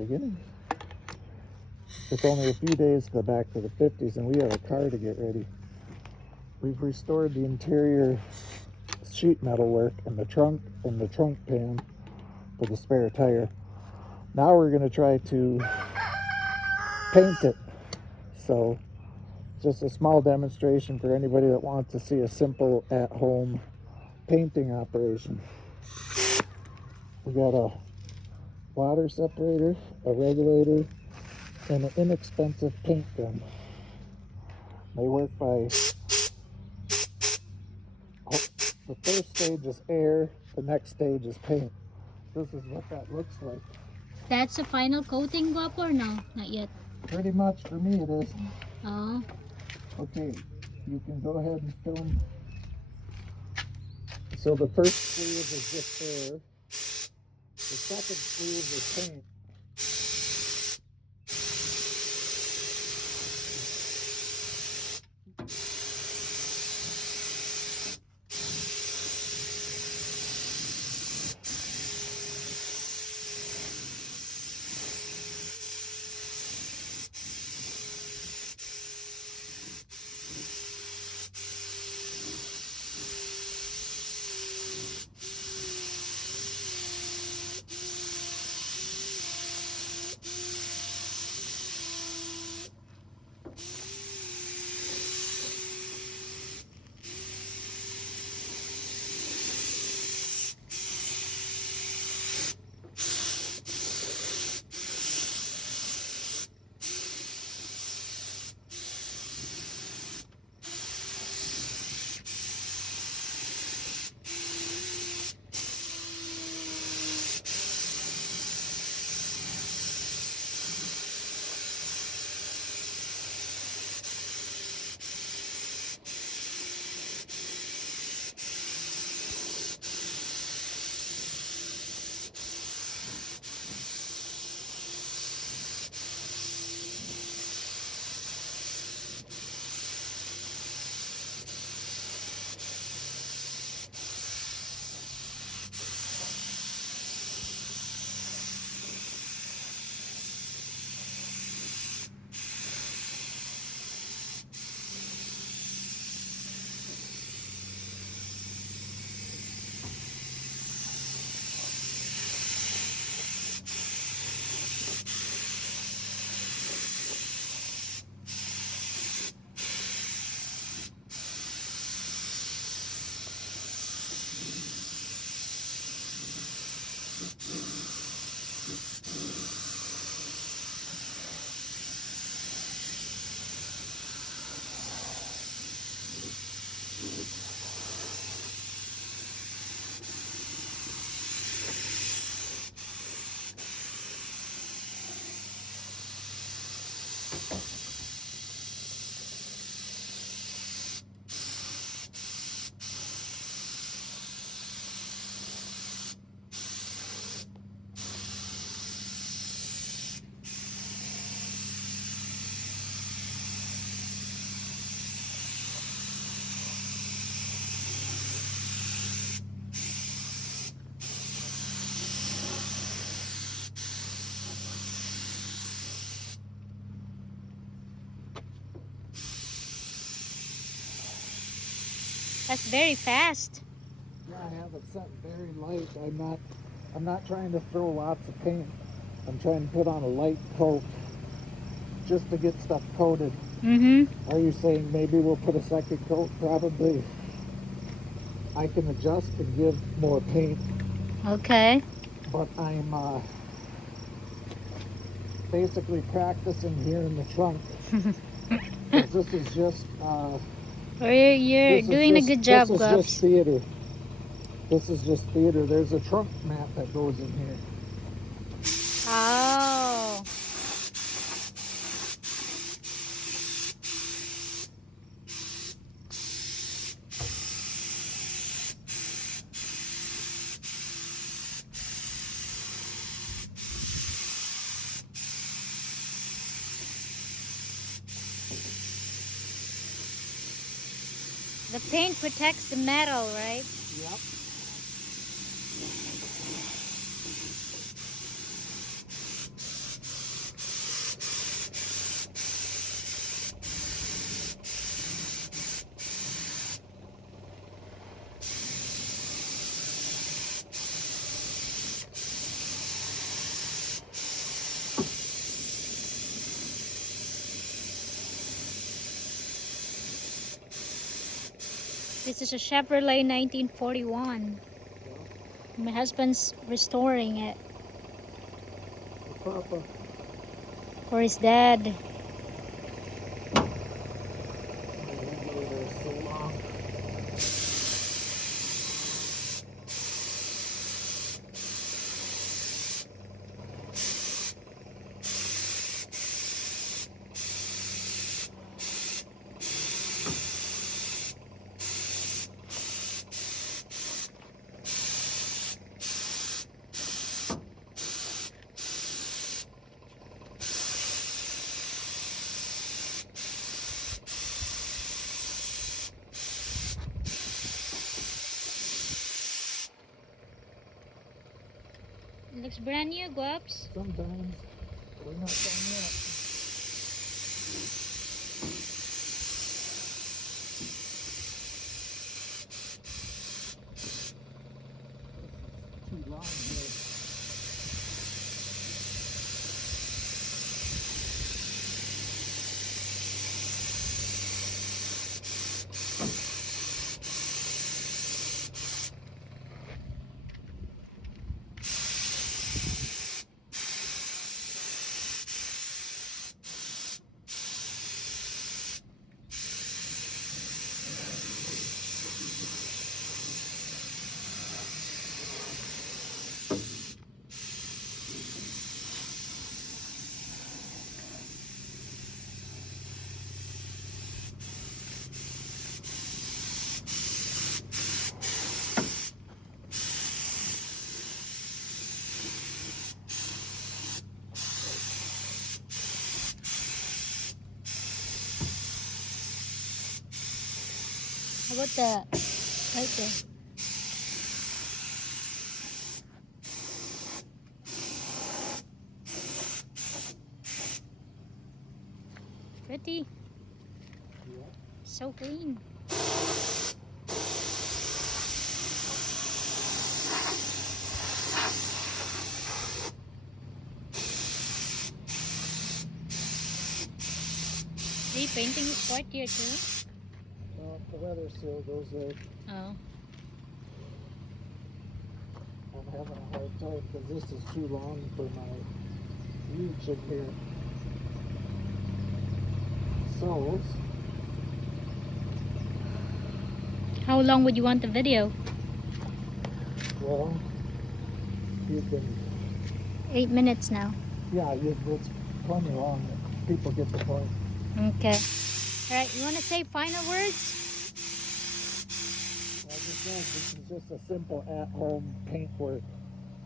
beginning. It's only a few days to back to the 50s, and we have a car to get ready. We've restored the interior sheet metal work and the trunk pan for the spare tire. Now we're going to try to paint it. So just a small demonstration for anybody that wants to see a simple at-home painting operation. We got a water separator, a regulator, and an inexpensive paint gun. They work by, the first stage is air, the next stage is paint. This is what that looks like. That's the final coating, Guap, or no? Not yet. Pretty much for me it is. Oh. Okay, you can go ahead and film. So the first sleeve is just air. The second sleeve is paint. That's very fast. Yeah, I have it set very light. I'm not trying to throw lots of paint. I'm trying to put on a light coat just to get stuff coated. Mm-hmm. Are you saying maybe we'll put a second coat? Probably. I can adjust and give more paint. Okay. But I'm basically practicing here in the trunk. 'Cause this is just You're doing a good job, This is just Gups. theater. This is just theater. There's a trunk mat that goes in here. Oh. The paint protects the metal, right? Yep. This is a Chevrolet 1941. My husband's restoring it Papa. for his dad. So long. It looks brand new, Guaps. Sometimes we're not done yet. Too long here. How about that? Right there. Pretty. Yeah. So clean. See, painting is quite here too. Well, the weather still goes there. Oh. I'm having a hard time because this is too long for my reach in here. So, How long would you want the video? well, you can, 8 minutes now. yeah, it's plenty long. People get the point. Okay. Alright, you want to say final words? Like I said, this is just a simple at-home paint work.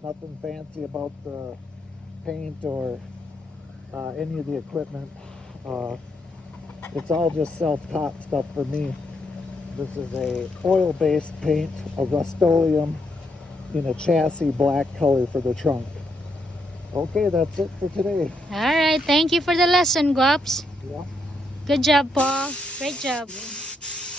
Nothing fancy about the paint or any of the equipment. It's all just self-taught stuff for me. This is a oil-based paint, a Rust-Oleum in a chassis black color for the trunk. Okay, that's it for today. Alright, thank you for the lesson, Guaps. Yeah. Good job, Paul. Great job.